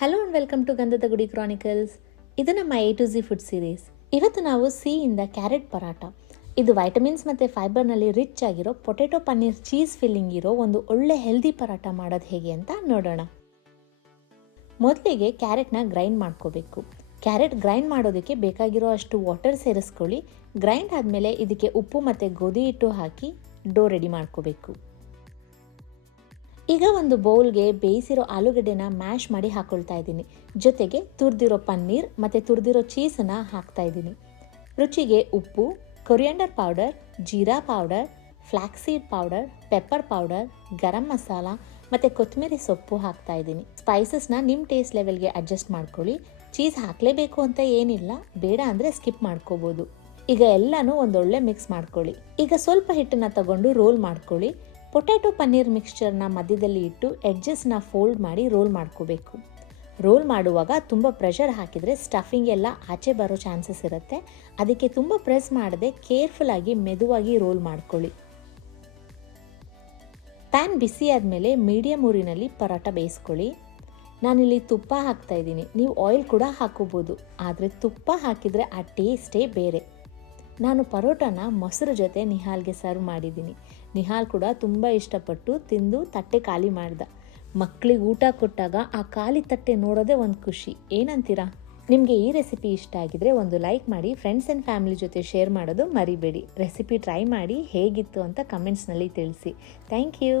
Hello and welcome to ಗಂಧದ ಗುಡಿ chronicles. ಇದು ನಮ್ಮ A to Z food series. ಇವತ್ತು ನಾವು ಸಿಯಿಂದ ಕ್ಯಾರೆಟ್ ಪರಾಟ. ಇದು ವೈಟಮಿನ್ಸ್ ಮತ್ತು ಫೈಬರ್ನಲ್ಲಿ ರಿಚ್ ಆಗಿರೋ ಪೊಟೆಟೊ ಪನ್ನೀರ್ ಚೀಸ್ ಫಿಲ್ಲಿಂಗ್ ಇರೋ ಒಂದು ಒಳ್ಳೆ ಹೆಲ್ದಿ ಪರಾಟ ಮಾಡೋದು ಹೇಗೆ ಅಂತ ನೋಡೋಣ. ಮೊದಲಿಗೆ ಕ್ಯಾರೆಟ್ನ ಗ್ರೈಂಡ್ ಮಾಡ್ಕೋಬೇಕು. ಕ್ಯಾರೆಟ್ ಗ್ರೈಂಡ್ ಮಾಡೋದಕ್ಕೆ ಬೇಕಾಗಿರೋ ಅಷ್ಟು ವಾಟರ್ ಸೇರಿಸ್ಕೊಳ್ಳಿ. ಗ್ರೈಂಡ್ ಆದಮೇಲೆ ಇದಕ್ಕೆ ಉಪ್ಪು ಮತ್ತು ಗೋಧಿ ಹಿಟ್ಟು ಹಾಕಿ ಡೋ ರೆಡಿ ಮಾಡ್ಕೋಬೇಕು. ಈಗ ಒಂದು ಬೌಲ್ಗೆ ಬೇಯಿಸಿರೋ ಆಲೂಗಡ್ಡೆನ ಮ್ಯಾಶ್ ಮಾಡಿ ಹಾಕೊಳ್ತಾ ಇದ್ದೀನಿ. ಜೊತೆಗೆ ತುರಿದಿರೋ ಪನ್ನೀರ್ ಮತ್ತು ತುರಿದಿರೋ ಚೀಸನ್ನು ಹಾಕ್ತಾ ಇದ್ದೀನಿ. ರುಚಿಗೆ ಉಪ್ಪು, ಕೊರಿಯಾಂಡರ್ ಪೌಡರ್, ಜೀರಾ powder, flaxseed powder, pepper powder, garam masala ಮತ್ತು ಕೊತ್ತಂಬರಿ ಸೊಪ್ಪು ಹಾಕ್ತಾ ಇದ್ದೀನಿ. ಸ್ಪೈಸಸ್ನ ನಿಮ್ಮ ಟೇಸ್ಟ್ ಲೆವೆಲ್ಗೆ ಅಡ್ಜಸ್ಟ್ ಮಾಡ್ಕೊಳ್ಳಿ. ಚೀಸ್ ಹಾಕಲೇಬೇಕು ಅಂತ ಏನಿಲ್ಲ, ಬೇಡ ಅಂದರೆ ಸ್ಕಿಪ್ ಮಾಡ್ಕೋಬೋದು. ಈಗ ಎಲ್ಲನೂ ಒಂದೊಳ್ಳೆ ಮಿಕ್ಸ್ ಮಾಡ್ಕೊಳ್ಳಿ. ಈಗ ಸ್ವಲ್ಪ ಹಿಟ್ಟನ್ನು ತಗೊಂಡು ರೋಲ್ ಮಾಡ್ಕೊಳ್ಳಿ. ಪೊಟ್ಯಾಟೊ ಪನ್ನೀರ್ ಮಿಕ್ಸ್ಚರ್ನ ಮಧ್ಯದಲ್ಲಿ ಇಟ್ಟು ಎಡ್ಜಸ್ನ ಫೋಲ್ಡ್ ಮಾಡಿ ರೋಲ್ ಮಾಡ್ಕೋಬೇಕು. ರೋಲ್ ಮಾಡುವಾಗ ತುಂಬ ಪ್ರೆಷರ್ ಹಾಕಿದರೆ ಸ್ಟಫಿಂಗ್ ಎಲ್ಲ ಆಚೆ ಬರೋ ಚಾನ್ಸಸ್ ಇರುತ್ತೆ. ಅದಕ್ಕೆ ತುಂಬ ಪ್ರೆಸ್ ಮಾಡದೆ ಕೇರ್ಫುಲ್ಲಾಗಿ ಮೆದುವಾಗಿ ರೋಲ್ ಮಾಡ್ಕೊಳ್ಳಿ. ಪ್ಯಾನ್ ಬಿಸಿ ಆದಮೇಲೆ ಮೀಡಿಯಮ್ ಊರಿನಲ್ಲಿ ಪರೋಟ ಬೇಯಿಸ್ಕೊಳ್ಳಿ. ನಾನಿಲ್ಲಿ ತುಪ್ಪ ಹಾಕ್ತಾ ಇದ್ದೀನಿ. ನೀವು ಆಯಿಲ್ ಕೂಡ ಹಾಕೋಬೋದು, ಆದರೆ ತುಪ್ಪ ಹಾಕಿದರೆ ಆ ಟೇಸ್ಟೇ ಬೇರೆ. ನಾನು ಪರೋಟನ ಮೊಸರು ಜೊತೆ ನಿಹಾಲ್ಗೆ ಸರ್ವ್ ಮಾಡಿದ್ದೀನಿ. ನಿಹಾಲ್ ಕೂಡ ತುಂಬ ಇಷ್ಟಪಟ್ಟು ತಿಂದು ತಟ್ಟೆ ಖಾಲಿ ಮಾಡ್ದ. ಮಕ್ಕಳಿಗೆ ಊಟ ಕೊಟ್ಟಾಗ ಆ ಖಾಲಿ ತಟ್ಟೆ ನೋಡೋದೇ ಒಂದು ಖುಷಿ. ಏನಂತೀರಾ? ನಿಮಗೆ ಈ ರೆಸಿಪಿ ಇಷ್ಟ ಆಗಿದ್ರೆ ಒಂದು ಲೈಕ್ ಮಾಡಿ, ಫ್ರೆಂಡ್ಸ್ ಆ್ಯಂಡ್ ಫ್ಯಾಮಿಲಿ ಜೊತೆ ಶೇರ್ ಮಾಡೋದು ಮರಿಬೇಡಿ. ರೆಸಿಪಿ ಟ್ರೈ ಮಾಡಿ ಹೇಗಿತ್ತು ಅಂತ ಕಮೆಂಟ್ಸ್ನಲ್ಲಿ ತಿಳಿಸಿ. Thank you.